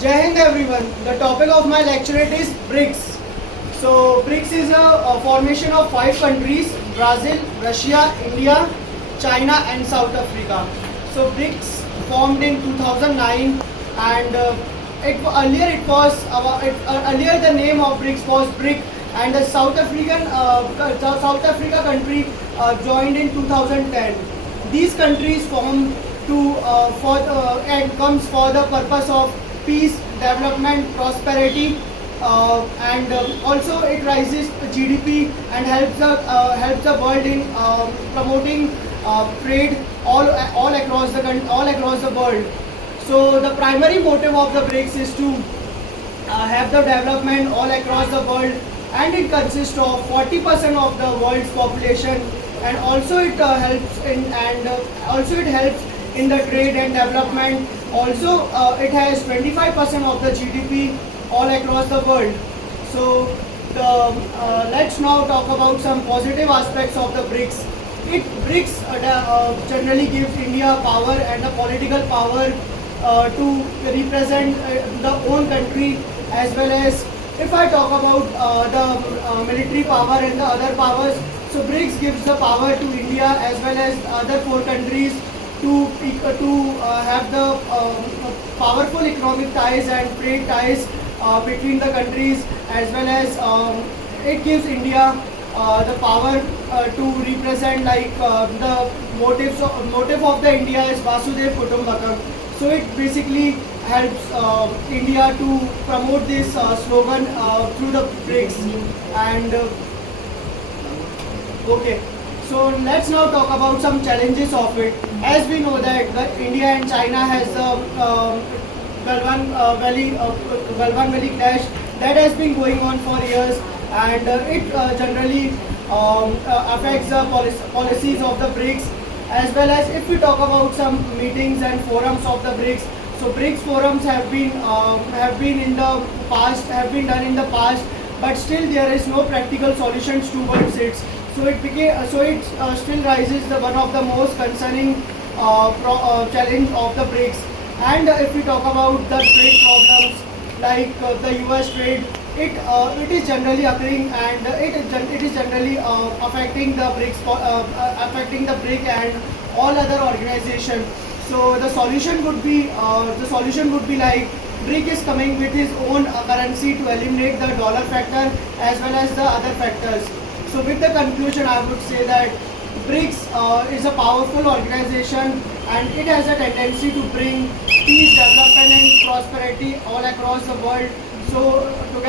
Jai Hind everyone. The topic of my lecturate is BRICS. So BRICS is a formation of 5 countries: Brazil, Russia, India, China and South Africa. So BRICS formed in 2009 and earlier the name of BRICS was BRIC, and the South Africa country joined in 2010. These countries formed and comes for the purpose of peace, development, prosperity, and also it rises GDP and helps the world in promoting trade all across the world. So the primary motive of the BRICS is to have the development all across the world, and it consists of 40% of the world's population, and also it helps in the trade and development. Also, it has 25% of the GDP all across the world. So, let's now talk about some positive aspects of the BRICS. BRICS generally gives India power and the political power to represent the own country, as well as if I talk about the military power and the other powers. So BRICS gives the power to India as well as other 4 countries to have the powerful economic ties and trade ties between the countries, as well as it gives India the power to represent, like the motive of the India is Vasudev Kutumbakam. So it basically helps India to promote this slogan through the BRICS. And okay, so let's now talk about some challenges of it. As we know that India and China has the Galwan Valley clash that has been going on for years, and it generally affects the policies of the BRICS, as well as if we talk about some meetings and forums of the BRICS. So BRICS forums have been done in the past, but still there is no practical solutions towards it. So it still rises the one of the most concerning challenge of the BRICS. And if we talk about the trade problems, like the US trade, it is generally occurring, and it is generally affecting the BRIC and all other organizations. So the solution would be like BRIC is coming with his own currency to eliminate the dollar factor as well as the other factors. So with the conclusion, I would say that BRICS is a powerful organization, and it has a tendency to bring peace, development and prosperity all across the world. So together